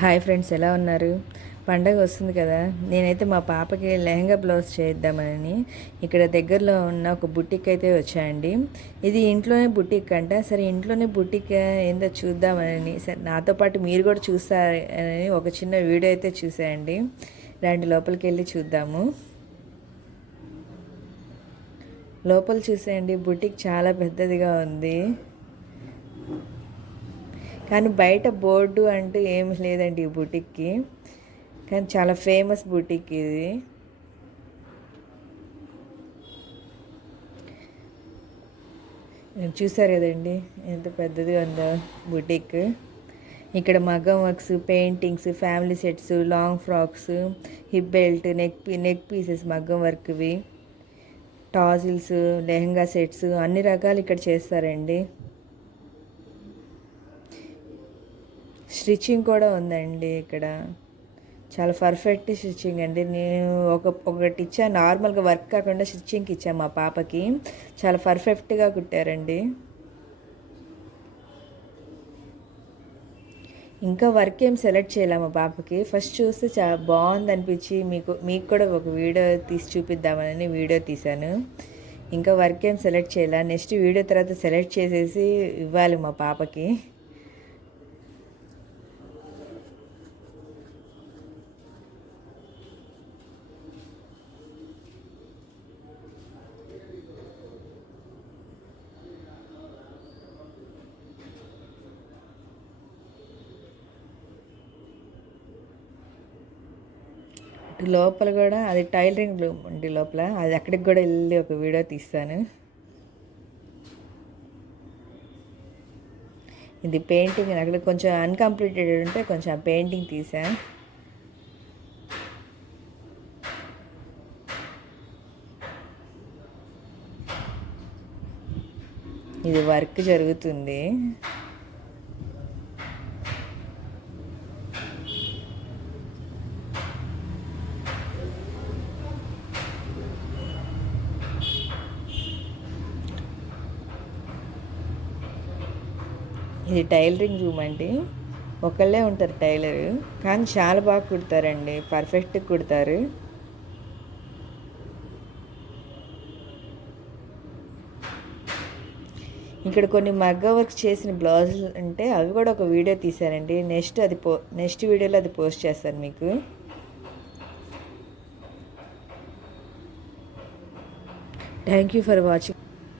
Hi friends, ఎలా ఉన్నారు? పండగ వస్తుంది కదా. నేనైతే మా పాపకి లెహంగా బ్లౌజ్ చేద్దామని ఇక్కడ దగ్గరలో ఉన్న ఒక బుటిక్ అయితే వచ్చాయండి. ఇది ఇంట్లోనే బుటిక్ అంట. సరే, ఇంట్లోనే బుటిక్ ఏందో చూద్దామని, సరే నాతో పాటు మీరు కూడా చూస్తారని ఒక చిన్న వీడియో అయితే చూసాయండి. రండి లోపలికి వెళ్ళి చూద్దాము. లోపల చూసేయండి, బుటిక్ చాలా పెద్దదిగా ఉంది. కానీ బయట బోర్డు అంటూ ఏమి లేదండి ఈ బుటిక్కి. కానీ చాలా ఫేమస్ బుటిక్ ఇది. చూసారు కదండి ఎంత పెద్దదిగా ఉందో బుటిక్. ఇక్కడ మగ్గం works, paintings, family sets, long frocks, hip belt, neck pieces మగ్గం వర్క్వి, టాజిల్స్, లెహంగా సెట్స్ అన్ని రకాలు ఇక్కడ చేస్తారండి. స్టిచ్చింగ్ కూడా ఉందండి ఇక్కడ. చాలా పర్ఫెక్ట్ స్టిచ్చింగ్ అండి. నేను ఒకటి ఇచ్చాను, నార్మల్గా వర్క్ కాకుండా స్టిచ్చింగ్కి ఇచ్చాను మా పాపకి. చాలా పర్ఫెక్ట్గా కుట్టారండి. ఇంకా వర్క్ ఏం సెలెక్ట్ చేయాలి మా పాపకి. ఫస్ట్ చూస్తే చాలా బాగుంది అనిపించి మీకు కూడా ఒక వీడియో తీసి చూపిద్దామని వీడియో తీశాను. ఇంకా వర్క్ ఏం సెలెక్ట్ చేయాలి, నెక్స్ట్ వీడియో తర్వాత సెలెక్ట్ చేసేసి ఇవ్వాలి మా పాపకి. లోపల కూడా అది టైలరింగ్ రూమ్ ఉంది లోపల. అది అక్కడికి కూడా వెళ్ళి ఒక వీడియో తీస్తాను. ఇది పెయింటింగ్, అక్కడ కొంచెం అన్కంప్లీటెడ్ ఉంటే కొంచెం పెయింటింగ్ తీసా. ఇది వర్క్ జరుగుతుంది. ఇది టైలరింగ్ రూమ్ అండి. ఒకళ్ళే ఉంటారు టైలర్, కానీ చాలా బాగా కుడతారండి, పర్ఫెక్ట్గా కుడతారు. ఇక్కడ కొన్ని మగ్గ వర్క్ చేసిన బ్లౌజులు ఉంటే అవి కూడా ఒక వీడియో తీశానండి. నెక్స్ట్ వీడియోలో అది పోస్ట్ చేస్తాను మీకు. Thank you for watching.